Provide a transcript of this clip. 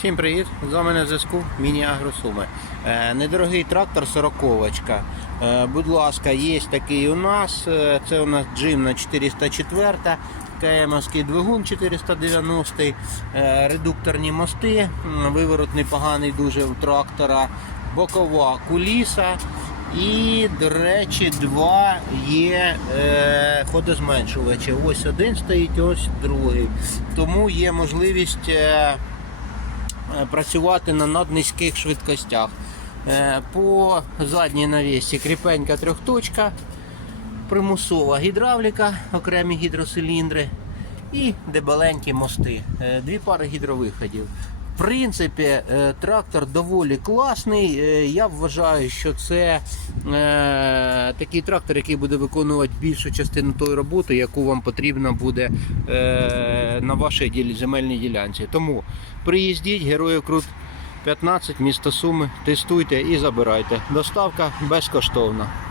Всім привіт! З вами на зв'язку Міні Агросуми. Е, недорогий трактор сороковочка. Е, будь ласка, є такий у нас. Е, це у нас джимна 404, КМовський двигун 490, е, редукторні мости, виворот непоганий дуже у трактора, бокова куліса. І, до речі, два є е, ходозменшувачі. Ось один стоїть, ось другий. Тому є можливість е, працювати на наднизьких швидкостях. Е, по задній навісі кріпенька трьохточка, примусова гідравліка, окремі гідросиліндри і дебеленькі мости. Е, Дві пари гідровиходів. В принципі, е, трактор доволі класний. Е, Я вважаю, що це е, такий трактор, який буде виконувати більшу частину тої роботи, яку вам потрібно буде е, на вашій земельній ділянці. Тому приїздіть, героїв Крут 15, місто Суми, тестуйте і забирайте. Доставка безкоштовна.